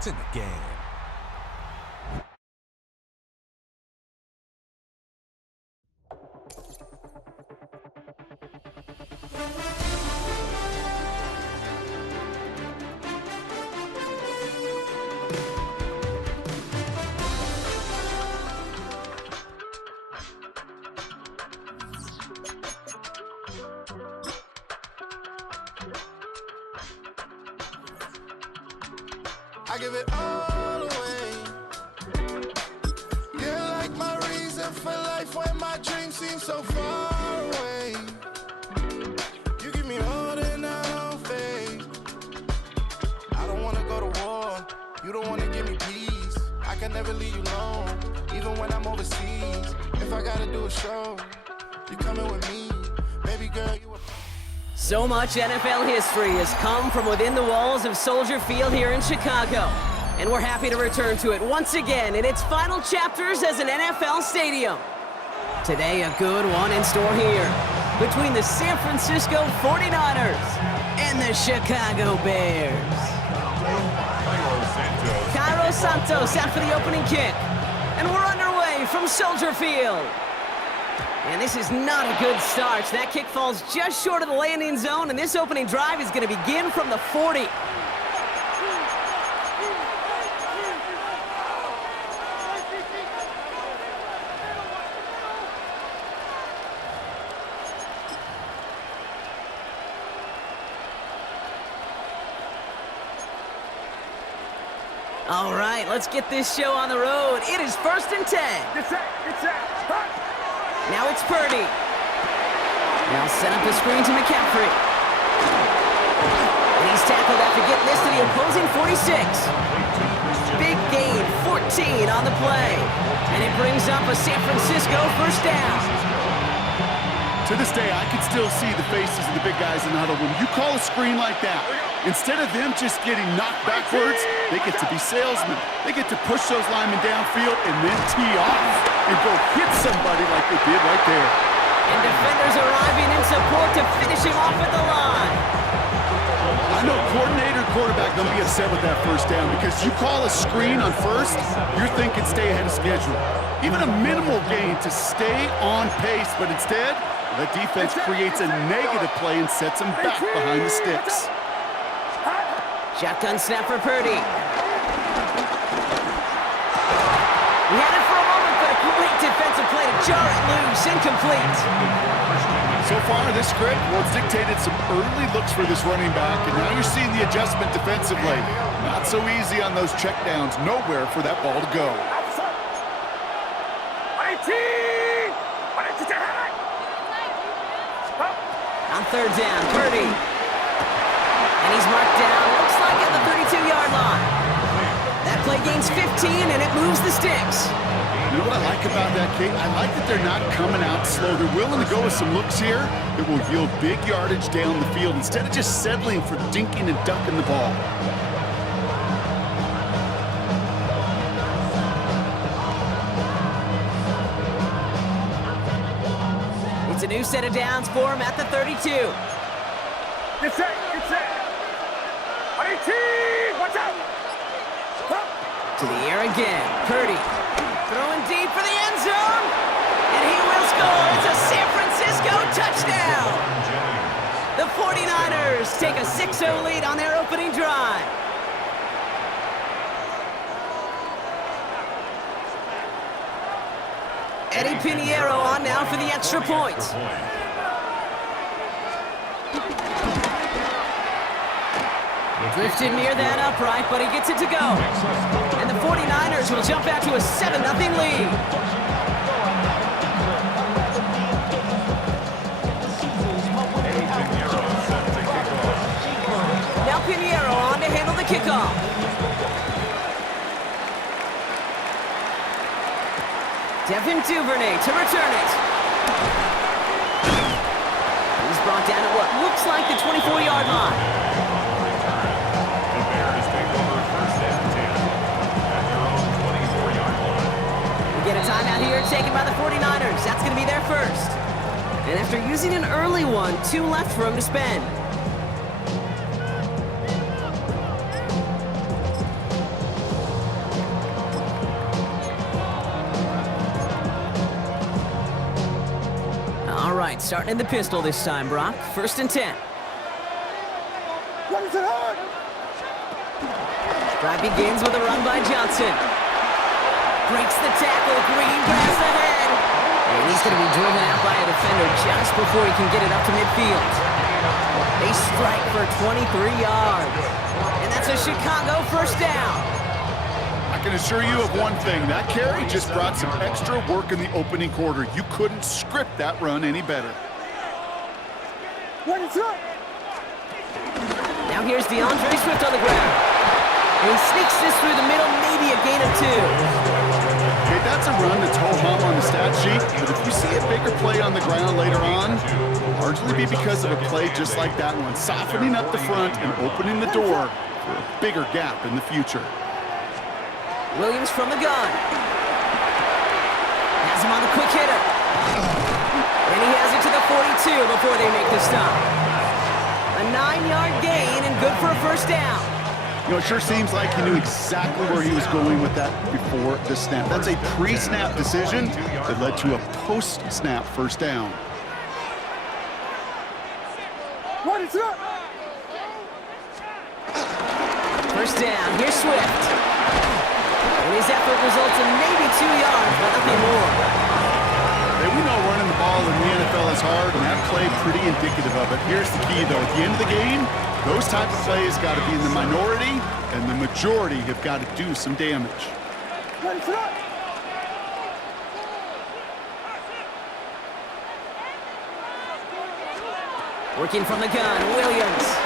points in the game. I give it all away. You're like my reason for life when my dreams seem so far away. You give me more than I don't face. I don't wanna go to war. You don't wanna give me peace. I can never leave you alone, even when I'm overseas. If I gotta do a show, you coming with me. Baby girl, you a... So much NFL history has come from within the walls of Soldier Field here in Chicago. And we're happy to return to it once again in its final chapters as an NFL stadium. Today, a good one in store here between the San Francisco 49ers and the Chicago Bears. Cairo Santos out for the opening kick. And we're underway from Soldier Field. And this is not a good start. That kick falls just short of the landing zone, and this opening drive is going to begin from the 40. All right, let's get this show on the road. It is 1st and 10. Now it's Purdy. Now set up the screen to McCaffrey. And he's tackled after getting this to the opposing 46. Big gain, 14 on the play. And it brings up a San Francisco first down. To this day, I can still see the faces of the big guys in the huddle. When you call a screen like that, instead of them just getting knocked backwards, they get to be salesmen. They get to push those linemen downfield and then tee off and go hit somebody like they did right there. And defenders arriving in support to finish him off at the line. I know coordinator, quarterback don't be upset with that first down because you call a screen on first, you're thinking stay ahead of schedule. Even a minimal gain to stay on pace, but instead, the defense creates a negative play and sets them back behind the sticks. Shotgun snap for Purdy. He had it for a moment, but a great defensive play to jar it loose. Incomplete. So far, this script, well, it's dictated some early looks for this running back, and now you're seeing the adjustment defensively. Not so easy on those checkdowns. Nowhere for that ball to go. On 3rd down, Purdy. And he's marked down, looks like at the 32-yard line. That play gains 15, and it moves the sticks. You know what I like about that, Kate? I like that they're not coming out slow. They're willing to go with some looks here that will yield big yardage down the field instead of just settling for dinking and ducking the ball. It's a new set of downs for him at the 32. Get set, get set. 18, watch out. To the air again, Purdy. Throwing deep for the end zone. And he will score. It's a San Francisco touchdown. The 49ers take a 6-0 lead on their opening drive. Eddie Pinheiro on now for the extra point. Drifted near that upright, but he gets it to go. And the 49ers will jump out to a 7-0 lead. Now Pinheiro on to handle the kickoff. Devin Duvernay to return it. He's brought down at what looks like the 24-yard line. We get a timeout here taken by the 49ers. That's going to be their first. And after using an early one, 2 left for him to spend. It's starting in the pistol this time, Brock. 1st and 10. What is it on? Drive begins with a run by Johnson. Breaks the tackle, Green grabs the head. And he's going to be driven out by a defender just before he can get it up to midfield. They strike for 23 yards. And that's a Chicago 1st down. I can assure you of one thing. That carry just brought some extra work in the opening quarter. You couldn't script that run any better. What is it? Now here's DeAndre Swift on the ground. And he sneaks this through the middle, maybe a gain of 2. Okay, that's a run that's ho-hum on the stat sheet, but if you see a bigger play on the ground later on, it'll largely be because of a play just like that one, softening up the front and opening the door for a bigger gap in the future. Williams from the gun. Has him on the quick hitter. And he has it to the 42 before they make the stop. A 9-yard gain and good for a 1st down. You know, it sure seems like he knew exactly where he was going with that before the snap. That's a pre-snap decision that led to a post-snap 1st down. What is it? 1st down, here's Swift. And his effort results in maybe 2 yards, but nothing more. Hey, we know running the ball in the NFL is hard, and that play pretty indicative of it. Here's the key, though. At the end of the game, those type of plays got to be in the minority, and the majority have got to do some damage. What is it? Working from the gun, Williams.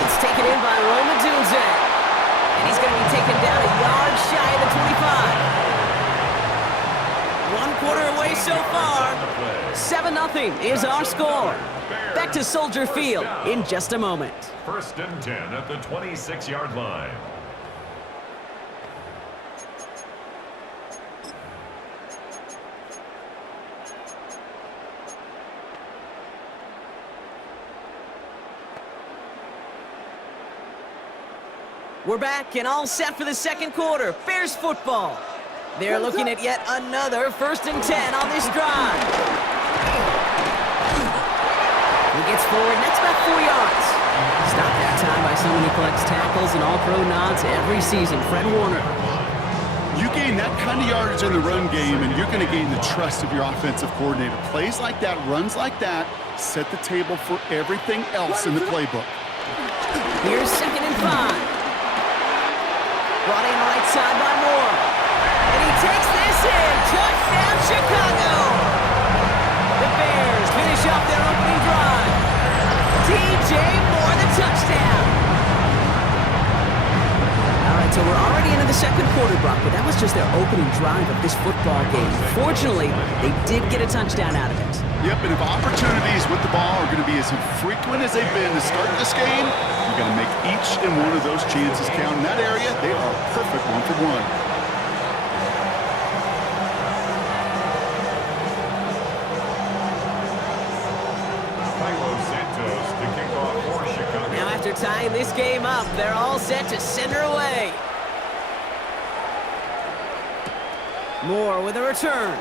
It's taken in by Roma Dunze. And he's going to be taken down a yard shy of the 25. 1 quarter away so far. 7-0 is our score. Back to Soldier Field in just a moment. 1st and 10 at the 26-yard line. We're back and all set for the 2nd quarter. Bears football. They're looking at yet another 1st and 10 on this drive. He gets forward, and that's about 4 yards. Stopped that time by someone who collects tackles and all-pro nods every season, Fred Warner. You gain that kind of yardage in the run game, and you're going to gain the trust of your offensive coordinator. Plays like that, runs like that, set the table for everything else in the playbook. Here's 2nd and 5. Brought in right side by Moore. And he takes this in. Touchdown, Chicago! The Bears finish off their opening drive. DJ Moore, the touchdown. All right, so we're already into the 2nd quarter, Brock, but that was just their opening drive of this football game. Fortunately, they did get a touchdown out of it. Yep, and if opportunities with the ball are going to be as infrequent as they've been to start this game, you're going to make each and one of those chances count. In that area, they are perfect 1-for-1. Now after tying this game up, they're all set to send her away. Moore with a return.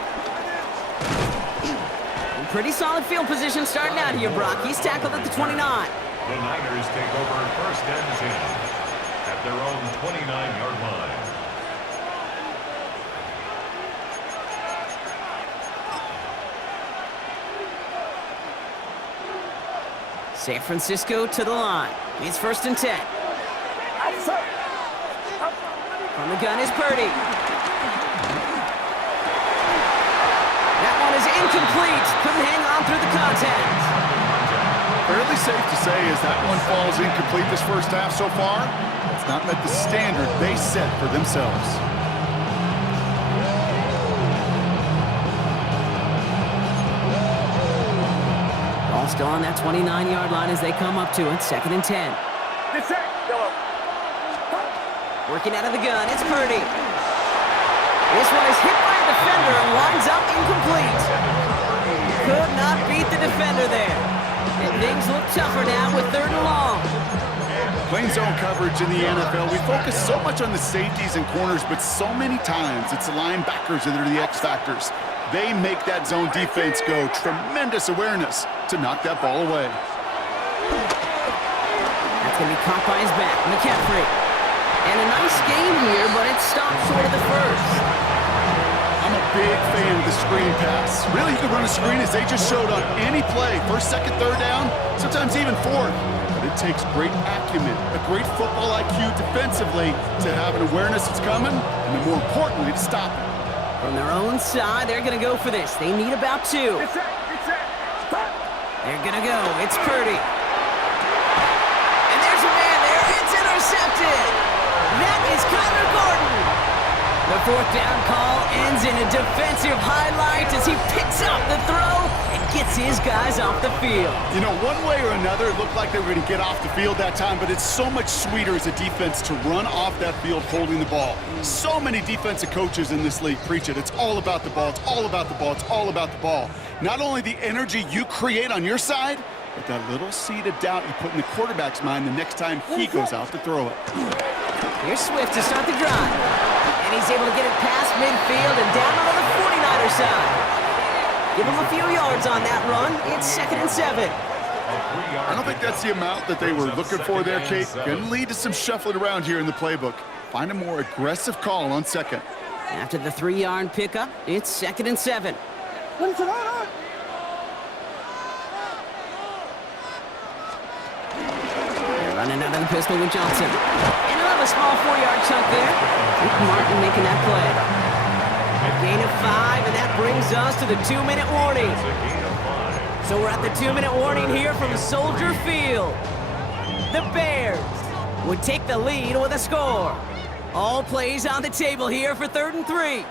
In pretty solid field position starting out here, Brock. He's tackled at the 29. The Niners take over 1st and 10 at their own 29-yard line. San Francisco to the line. It's 1st and 10. From the gun is Purdy. That one is incomplete. Couldn't hang on through the contact. Fairly safe to say as that one falls incomplete this 1st half so far, it's not met the standard they set for themselves. Ball still on that 29-yard line as they come up to it. 2nd and 10. Working out of the gun, it's Purdy. This one is hit by a defender and winds up incomplete. Could not beat the defender there. And things look tougher now with 3rd and long. Playing zone coverage in the NFL, we focus so much on the safeties and corners, but so many times it's the linebackers that are the X factors. They make that zone defense go. Tremendous awareness to knock that ball away. That's going to be caught by his back, McCaffrey. And a nice game here, but it stopped short of the first. I'm a big fan of the screen pass. Really, you can run a screen as they just showed on any play. First, second, third down, sometimes even fourth. But it takes great acumen, a great football IQ defensively to have an awareness it's coming, and then more importantly, to stop it. From their own side, they're going to go for this. They need about 2. It's it. They're going to go. It's Purdy. And there's a man there. It's intercepted. That is Connor Gordon. The 4th down call ends in a defensive highlight as he picks up the throw and gets his guys off the field. You know, one way or another, it looked like they were going to get off the field that time, but it's so much sweeter as a defense to run off that field holding the ball. So many defensive coaches in this league preach it. It's all about the ball. It's all about the ball. It's all about the ball. Not only the energy you create on your side, but that little seed of doubt you put in the quarterback's mind the next time he goes out to throw it. Here's Swift to start the drive. And he's able to get it past midfield and down on the 49er side. Give him a few yards on that run. It's 2nd and 7. I don't think that's the amount that they were looking for there, Kate. Going to lead to some shuffling around here in the playbook. Find a more aggressive call on 2nd. After the 3-yard pickup, it's 2nd and 7. They're running out of the pistol with Johnson. And he'll have a small 4-yard chunk there. Luke Martin making that play. A gain of 5, and that brings us to the 2-minute warning. So we're at the 2-minute warning here from Soldier Field. The Bears would take the lead with a score. All plays on the table here for 3rd and 3.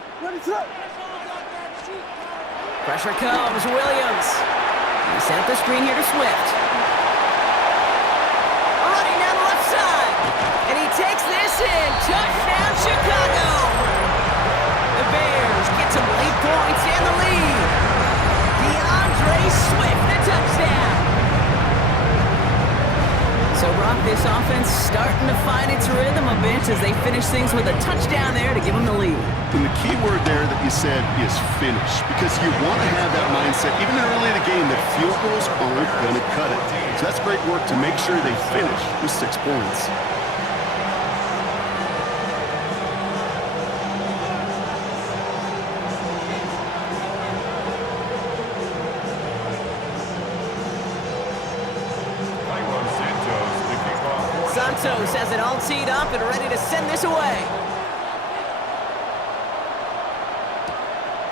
Pressure comes, Williams. They set up the screen here to Swift. Running down the left side. And he takes this in. Touchdown, Chicago. The Bears get some late points and the lead. DeAndre Swift, the touchdown. So, Brock, this offense starting to find its rhythm a bit as they finish things with a touchdown there to give them the lead. And the key word there that you said is finish, because you want to have that mindset, even early in the game, that field goals aren't going to cut it. So that's great work to make sure they finish with 6 points. Santos has it all teed up and ready to send this away.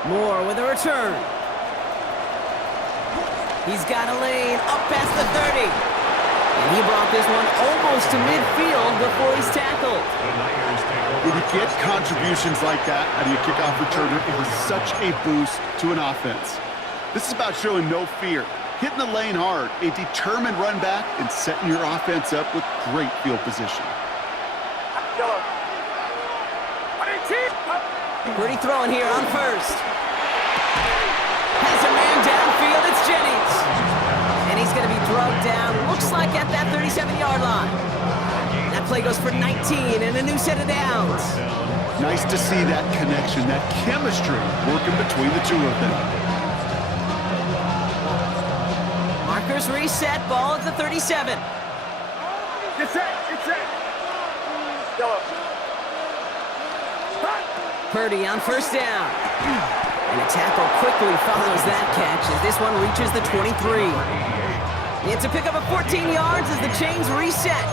Moore with a return. He's got a lane up past the 30. And he brought this one almost to midfield before he's tackled. When you get contributions like that out of your kickoff returner, it is such a boost to an offense. This is about showing no fear, hitting the lane hard, a determined run back, and setting your offense up with great field position. Pretty throwing here on 1st. Has a man downfield, it's Jennings. And he's going to be drugged down, looks like at that 37-yard line. That play goes for 19 and a new set of downs. Nice to see that connection, that chemistry working between the two of them. Markers reset, ball at the 37. It's it. Yellow. Purdy on 1st down. And a tackle quickly follows that catch as this one reaches the 23. It's a pickup of 14 yards as the chains reset.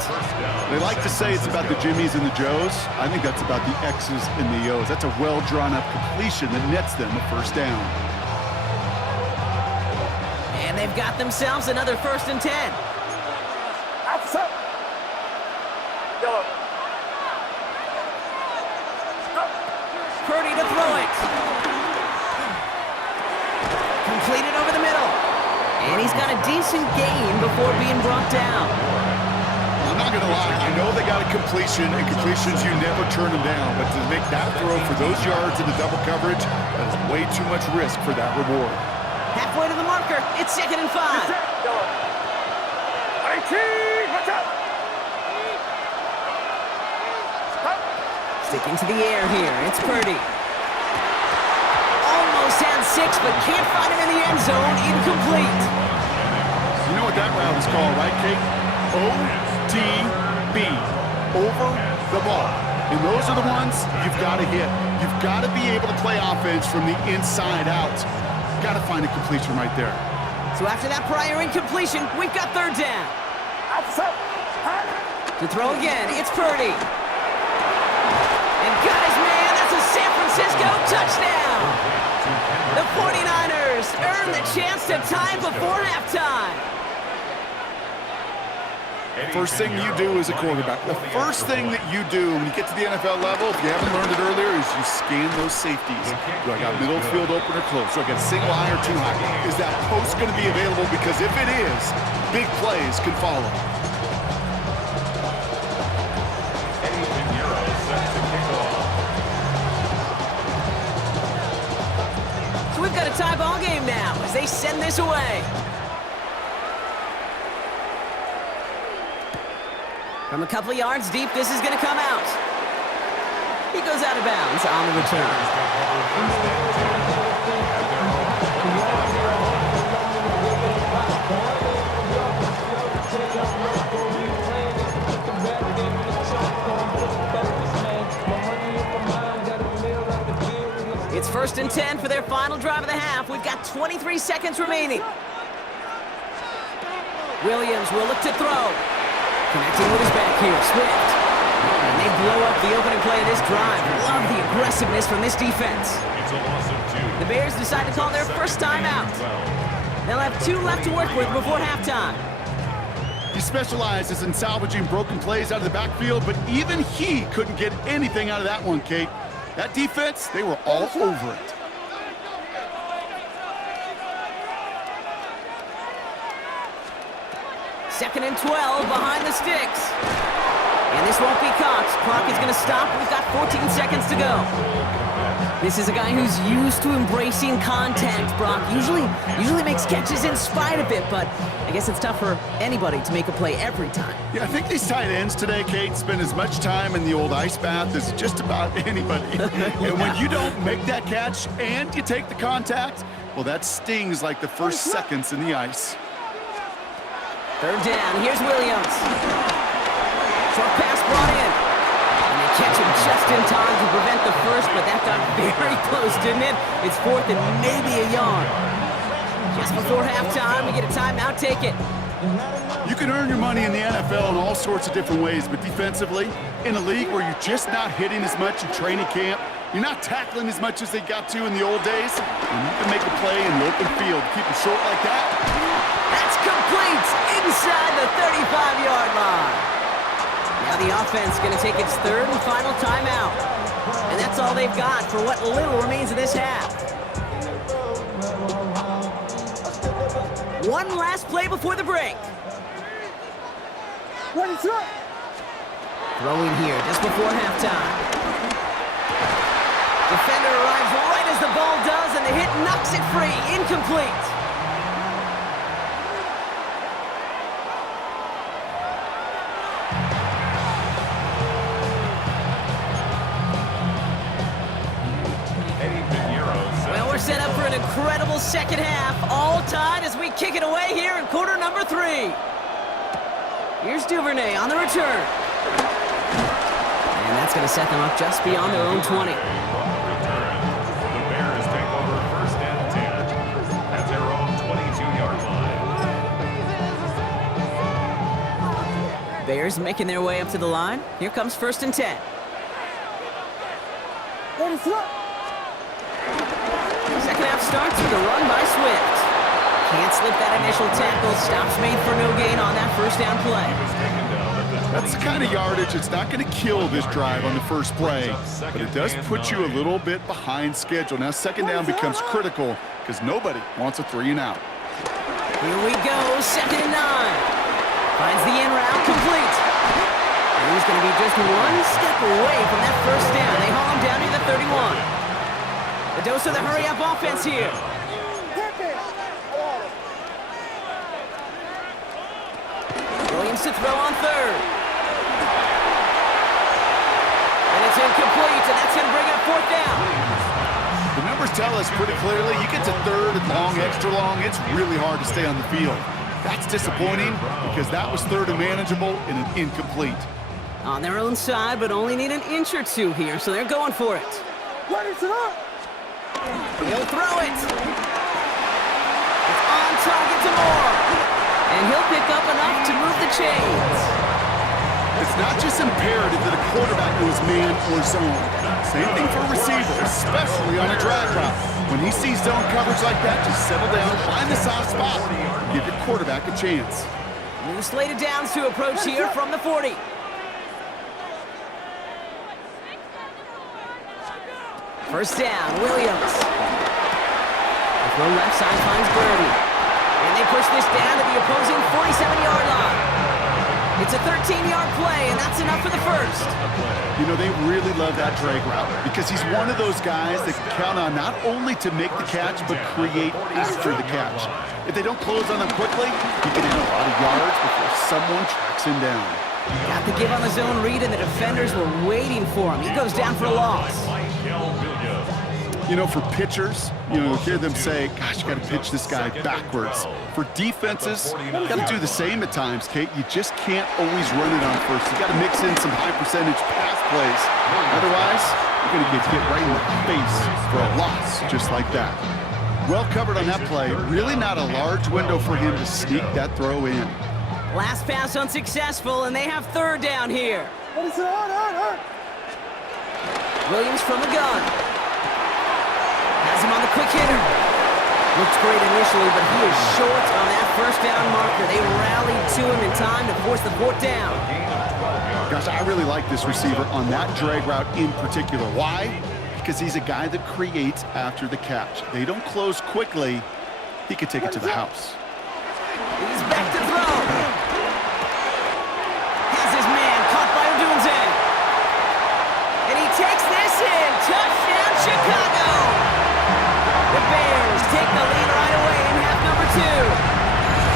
They like to say it's about the Jimmies and the Joes. I think that's about the X's and the O's. That's a well-drawn-up completion that nets them a 1st down. And they've got themselves another 1st and 10. Outside. Yellow. Purdy to throw it. Completed over the middle. And he's got a decent gain before being brought down. I'm not going to lie. I know they got a completion, and completions, you never turn them down. But to make that throw for those yards in the double coverage, that is way too much risk for that reward. Halfway to the marker. It's 2nd and 5. Yellow. 18. Watch out. Sticking to the air here. It's Purdy. Almost had 6, but can't find him in the end zone. Incomplete. You know what that route is called, right, Kate? OTB. Over the ball. And those are the ones you've got to hit. You've got to be able to play offense from the inside out. Got to find a completion right there. So after that prior incompletion, we've got third down. To throw again, it's Purdy. And got his man, that's a San Francisco touchdown. The 49ers earn the chance to tie before halftime. First thing you do as a quarterback, the first thing that you do when you get to the NFL level, if you haven't learned it earlier, is you scan those safeties. Do I got middle field open or close? Do I got single high or two high? Is that post going to be available? Because if it is, big plays can follow. So we've got a tie ball game now as they send this away. From a couple of yards deep, this is going to come out. He goes out of bounds on the return. It's 1st and 10 for their final drive of the half. We've got 23 seconds remaining. Williams will look to throw. Connecting with his back here, Swift. And they blow up the opening play of this drive. Love the aggressiveness from this defense. It's a loss of 2. The Bears decide to call their first time out. They'll have 2 left to work with before halftime. He specializes in salvaging broken plays out of the backfield, but even he couldn't get anything out of that one, Kate. That defense, they were all over it. Second and 12 behind the sticks. And this won't be caught. Clock is going to stop. We've got 14 seconds to go. This is a guy who's used to embracing contact, Brock. Usually makes catches in spite of it, but I guess it's tough for anybody to make a play every time. Yeah, I think these tight ends today, Kate, spend as much time in the old ice bath as just about anybody. And when you don't make that catch and you take the contact, well, that stings like the first seconds in the ice. Third down, here's Williams. Short pass brought in. And they catch him just in time to prevent the first, but that got very close, didn't it? It's 4th and maybe a yard. Just before halftime, we get a timeout, take it. You can earn your money in the NFL in all sorts of different ways, but defensively, in a league where you're just not hitting as much in training camp, you're not tackling as much as they got to in the old days, and you can make a play in the open field. Keep it short like that. That's complete inside the 35-yard line. Now the offense going to take its third and final timeout. And that's all they've got for what little remains of this half. One last play before the break. Throwing here just before halftime. Defender arrives right as the ball does, and the hit knocks it free. Incomplete. Well, we're set up for an incredible second half. All tied as we kick it away here in quarter number 3. Here's Duvernay on the return. And that's going to set them up just beyond their own 20. The Bears take over 1st and 10 at their own 22-yard line. Bears making their way up to the line. Here comes 1st and 10. Second half starts with a run by Swift. Can't slip that initial tackle. Stops made for no gain on that first down play. That's the kind of yardage that's not going to kill this drive on the first play, but it does put you a little bit behind schedule. Now second down becomes critical because nobody wants a 3 and out. Here we go, 2nd and 9. Finds the in route complete. And he's going to be just one step away from that first down. They haul him down to the 31. The dose of the hurry-up offense here. Williams to throw on 3rd. And it's incomplete, and that's going to bring up 4th down. The numbers tell us pretty clearly, you get to third and long, extra long, it's really hard to stay on the field. That's disappointing because that was third and manageable and an incomplete. On their own side, but only need an inch or two here, so they're going for it. What is it up? He'll throw it. It's on target to Moore. And he'll pick up enough to move the chains. It's not just imperative that a quarterback knows man or zone. Same thing for a receiver, especially on a drag route. When he sees zone coverage like that, just settle down, find the soft spot, and give your quarterback a chance. New slated downs to approach here from the 40. First down, Williams. The throw left side finds Birdie. And they push this down to the opposing 47-yard line. It's a 13-yard play, and that's enough for the first. You know, they really love that drag route because he's one of those guys that can count on not only to make the catch, but create after the catch. If they don't close on him quickly, he can add a lot of yards before someone tracks him down. Got the give on the zone read, and the defenders were waiting for him. He goes down for a loss. You know, for pitchers, you hear them say, gosh, you got to pitch this guy backwards. For defenses, you got to do the same at times, Kate. You just can't always run it on first. You got to mix in some high-percentage pass plays. Otherwise, you're going to get hit right in the face for a loss just like that. Well covered on that play. Really not a large window for him to sneak that throw in. Last pass unsuccessful, and they have third down here. What is it on? Williams from the gun. Has him on the quick hitter. Looks great initially, but he is short on that first down marker. They rallied to him in time to force the fourth down. Gosh, I really like this receiver on that drag route in particular. Why? Because he's a guy that creates after the catch. They don't close quickly. He could take it to the house. He's back to throw. Has his man caught by Odunze. And he takes this in. Touchdown, Chicago. The Bears take the lead right away in half number 2.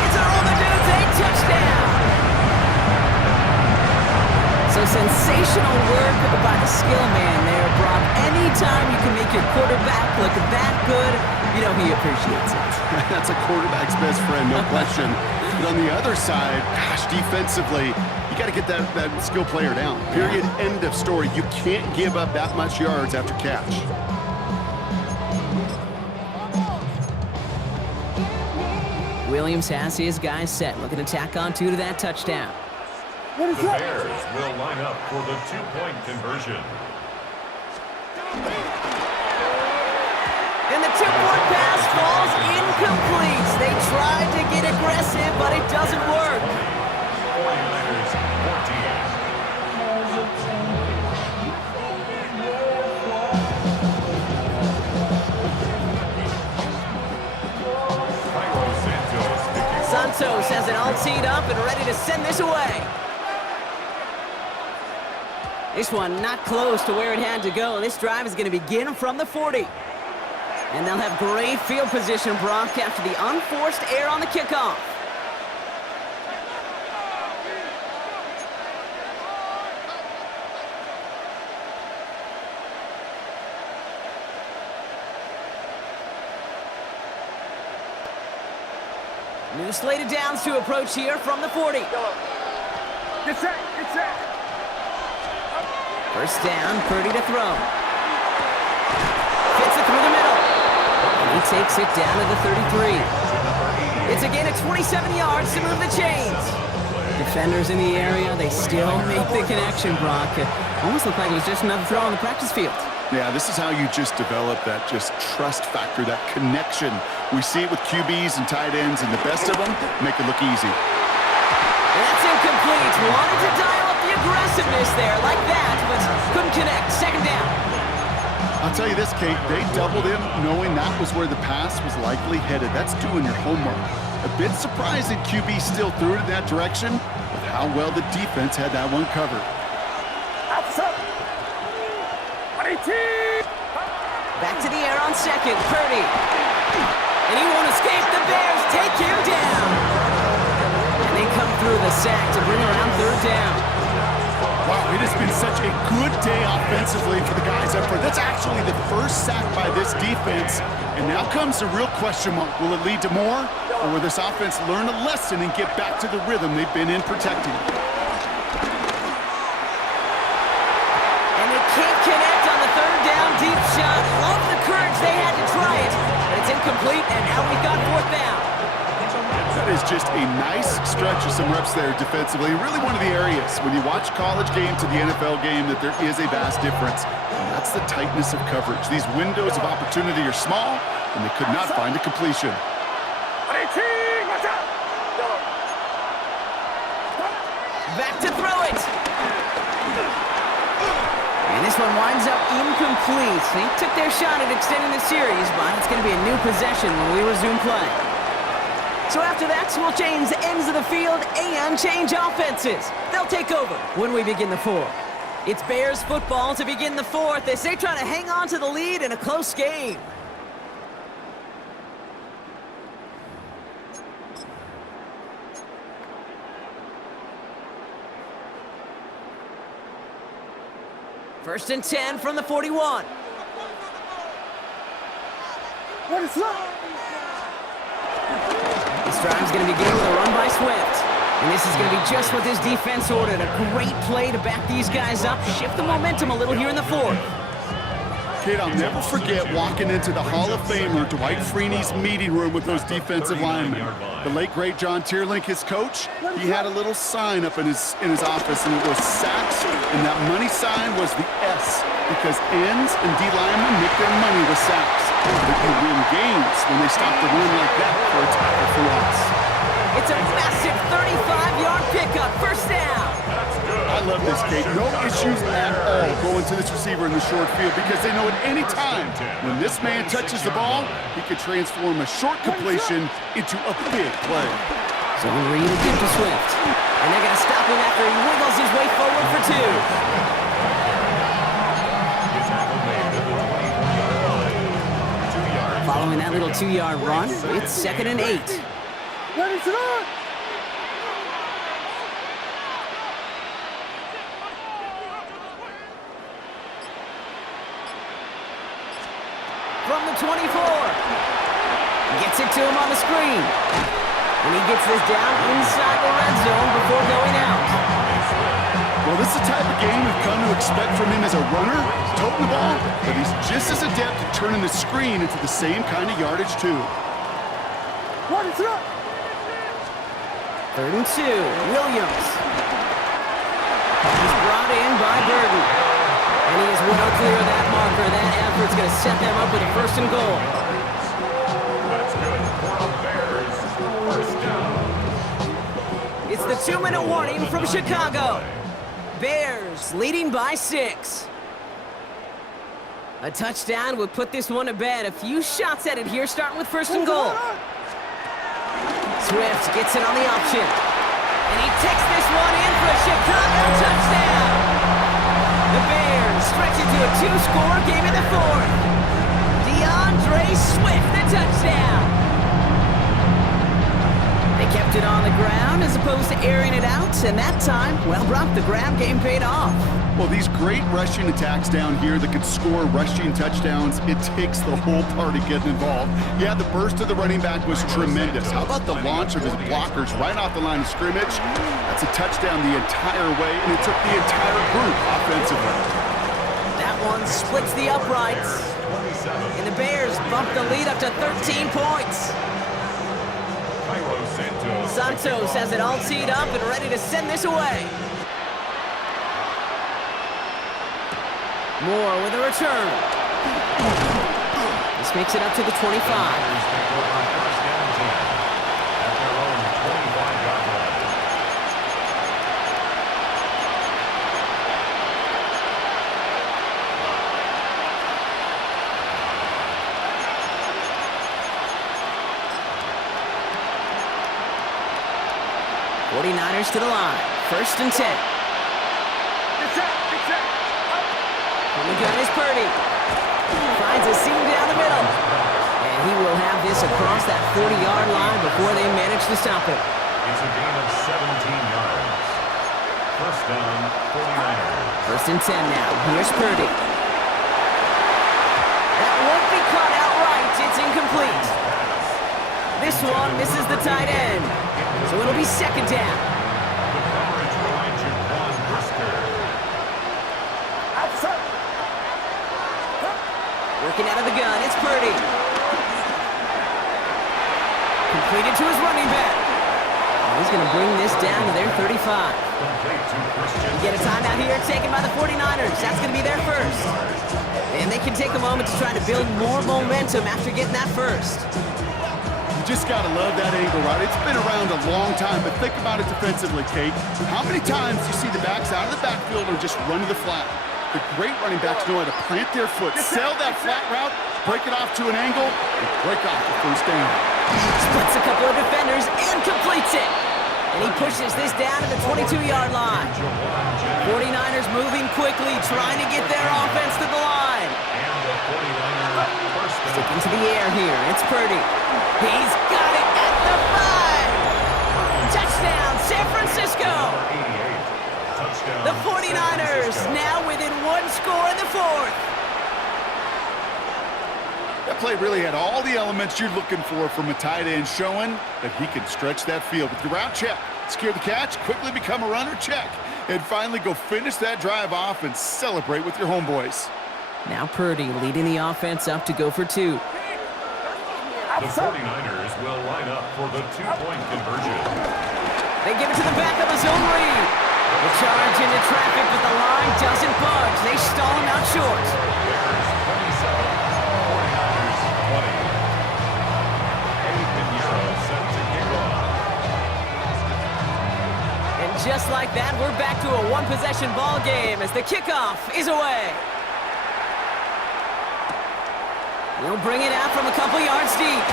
It's a Odunze touchdown. So sensational work by the skill man there, Brock. Anytime you can make your quarterback look that good, you know he appreciates it. That's a quarterback's best friend, no question. But on the other side, gosh, defensively, you got to get that skill player down. Period, end of story. You can't give up that much yards after catch. Williams has his guys set, looking to tack on 2 to that touchdown. The Bears will line up for the 2-point conversion. And the 2-point pass falls incomplete. They tried to get aggressive, but it doesn't work. 49ers 14. Santos has it all teed up and ready to send this away. This one not close to where it had to go. This drive is going to begin from the 40. And they'll have great field position, Brock, after the unforced error on the kickoff. New slated downs to approach here from the 40. Get set. First down, Purdy to throw. Gets it through the middle. And he takes it down to the 33. It's a gain of 27 yards to move the chains. Defenders in the area, they still make the connection, Brock. It almost looked like it was just another throw on the practice field. Yeah, this is how you just develop that just trust factor, that connection. We see it with QBs and tight ends, and the best of them make it look easy. That's incomplete. Wanted to dial up the aggressiveness there like that, but couldn't connect. Second down. I'll tell you this, Kate, they doubled him knowing that was where the pass was likely headed. That's doing your homework. A bit surprising QB still threw it in that direction, but how well the defense had that one covered. Back to the air on second, Purdy. And he won't escape. The Bears take him down. And they come through the sack to bring around third down. Wow, it has been such a good day offensively for the guys up front. That's actually the first sack by this defense. And now comes the real question mark. Will it lead to more? Or will this offense learn a lesson and get back to the rhythm they've been in protecting? And they can't connect on the third down deep shot. Love the courage they had to try it. But it's incomplete, and now we've got fourth down. That is just a nice stretch of some reps there defensively. Really one of the areas when you watch college game to the NFL game that there is a vast difference. And that's the tightness of coverage. These windows of opportunity are small, and they could not find a completion. Back to throw it. And this one winds up incomplete. They took their shot at extending the series, but it's going to be a new possession when we resume play. So after that, we'll change the ends of the field and change offenses. They'll take over when we begin the fourth. It's Bears football to begin the fourth as they try to hang on to the lead in a close game. First and 10 from the 41. What is that? This drive's going to begin with a run by Swift. And this is going to be just what this defense ordered. A great play to back these guys up, shift the momentum a little here in the fourth. Kid, I'll never forget walking into the Hall of Famer Dwight Freeney's meeting room with those defensive linemen. The late, great John Tierlink, his coach, he had a little sign up in his office, and it was sacks, and that money sign was the S, because ends and D linemen make their money with sacks. But you win games when they stop the run like that for a tackle for loss. It's a massive 35-yard pickup, first down. I love this, Kate. No issues at all going to this receiver in the short field because they know at any time when this man touches the ball, he could transform a short completion into a big play. So read again to Swift. And they're going to stop him after he wiggles his way forward for two. Following that little 2-yard run, it's 2nd and 8. Ready, sit on! From the 24. Gets it to him on the screen. And he gets this down inside the red zone before going out. Well, this is the type of game we've come to expect from him as a runner, toting the ball, but he's just as adept at turning the screen into the same kind of yardage, too. What is that? 3rd and 2. Williams. He's brought in by Burton. And he is well clear of that marker. That effort's going to set them up with a 1st and goal. That's good for the Bears. First down. It's the 2-minute warning from Chicago. Bears leading by 6. A touchdown would put this one to bed. A few shots at it here, starting with 1st and goal. Swift gets it on the option. And he takes this one in for a Chicago touchdown. The Bears stretch into a 2-score game in the fourth. DeAndre Swift, the touchdown. They kept it on the ground as opposed to airing it out, and that time, well, Brock, the grab game paid off. Well, these great rushing attacks down here that could score rushing touchdowns, it takes the whole party getting involved. Yeah, the burst of the running back was tremendous. How about the launch of his blockers right off the line of scrimmage? That's a touchdown the entire way, and it took the entire group offensively. That one splits the uprights, and the Bears bump the lead up to 13 points. Santos has it all teed up and ready to send this away. Moore with a return. This makes it up to the 25. 49ers to the line. 1st and 10. From the gun is Purdy. Finds a seam down the middle. And he will have this across that 40-yard line before they manage to stop it. It's a gain of 17 yards. First down, 49ers. First and 10 now. Here's Purdy. That won't be caught outright. It's incomplete. This one misses the tight end. So it'll be second down. The coverage provides you Juan Brisker. Outside. Working out of the gun. It's Purdy. Completed to his running back. He's going to bring this down to their 35. Complete to Christian. Get a timeout here taken by the 49ers. That's going to be their first. And they can take a moment to try to build more momentum after getting that first. You just got to love that angle, right? It's been around a long time, but think about it defensively, Kate. How many times you see the backs out of the backfield or just run to the flat? The great running backs know how to plant their foot, sell that flat route, break it off to an angle, and break off the first down. Splits a couple of defenders and completes it. And he pushes this down to the 22-yard line. 49ers moving quickly, trying to get their offense to the line. And the 49er first down. Sticking to the air here. It's Purdy. He's got it at the 5. Touchdown, San Francisco. 88. Touchdown. The 49ers now within one score in the fourth. That play really had all the elements you're looking for from a tight end, showing that he can stretch that field with your route check, secure the catch, quickly become a runner check, and finally go finish that drive off and celebrate with your homeboys. Now Purdy leading the offense up to go for 2. The 49ers will line up for the two-point conversion. They give it to the back of his own read. The charge into traffic, but the line doesn't budge. They stall him out short. Bears 27. 49ers 20. Eddie Pinheiro set to kick off. And just like that, we're back to a one-possession ball game as the kickoff is away. He'll bring it out from a couple yards deep.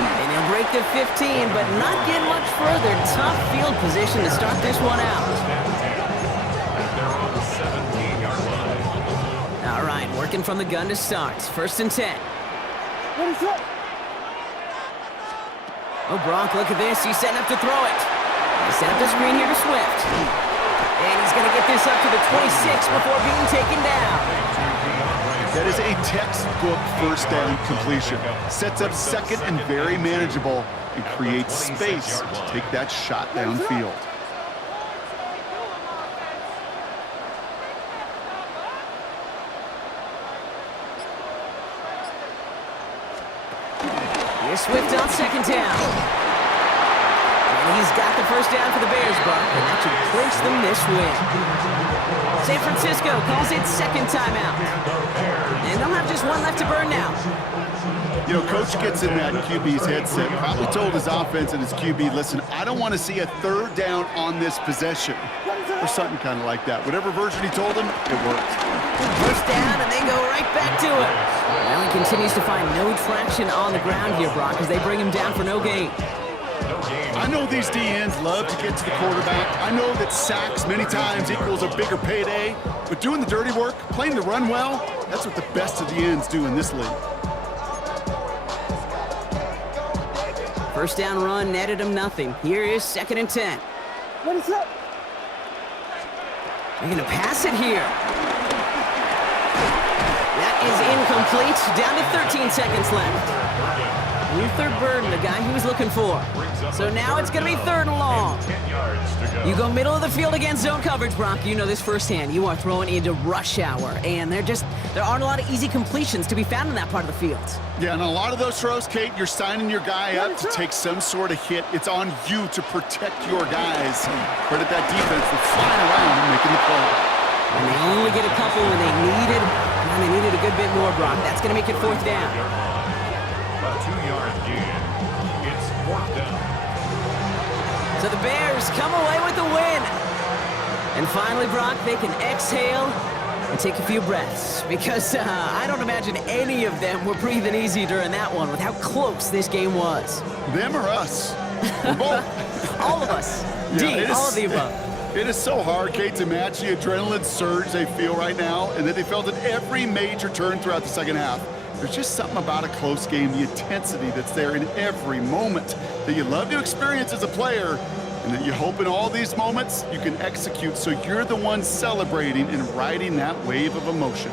And he'll break the 15, but not get much further. Tough field position to start this one out. At their own 17-yard line. All right, working from the gun to start. First and 10. Ready, set. Oh, Gronk, look at this. He's setting up to throw it. He set up the screen here to Swift. And he's going to get this up to the 26 before being taken down. That is a textbook first down completion. Sets up second and very manageable and creates space to take that shot downfield. Here's Swift on second down. And he's got the first down for the Bears, Buck, and that should clinch them this win. San Francisco calls it second timeout. And they'll have just one left to burn now. You know, Coach gets in that QB's headset, probably told his offense and his QB, listen, I don't want to see a third down on this possession. Or something kind of like that. Whatever version he told him, it worked. First down, and they go right back to it. Well, he continues to find no traction on the ground here, Brock, as they bring him down for no gain. I know these DNs love to get to the quarterback. I know that sacks many times equals a bigger payday, but doing the dirty work, playing the run well, that's what the best of the ends do in this league. First down run netted him nothing. Here is second and 10. Ready, set. They're going to pass it here. That is incomplete. Down to 13 seconds left. Luther Burden, the guy he was looking for. So now it's going to be third and long. 10 yards to go. You go middle of the field against zone coverage, Brock. You know this firsthand. You are throwing into rush hour, and there aren't a lot of easy completions to be found in that part of the field. Yeah, and a lot of those throws, Kate, you're signing your guy up to take some sort of hit. It's on you to protect your guys. Credit that defense for flying around and making the play. And they only get a couple when they needed a good bit more, Brock. That's going to make it fourth down. A 2-yard gain. It's fourth down. So the Bears come away with the win. And finally, Brock, they can exhale and take a few breaths. Because I don't imagine any of them were breathing easy during that one with how close this game was. Them or us? We're both. All of us. Yeah, all of the above. It is so hard, Kate, to match the adrenaline surge they feel right now and that they felt at every major turn throughout the second half. There's just something about a close game, the intensity that's there in every moment that you love to experience as a player, And that you hope in all these moments you can execute so you're the one celebrating and riding that wave of emotion.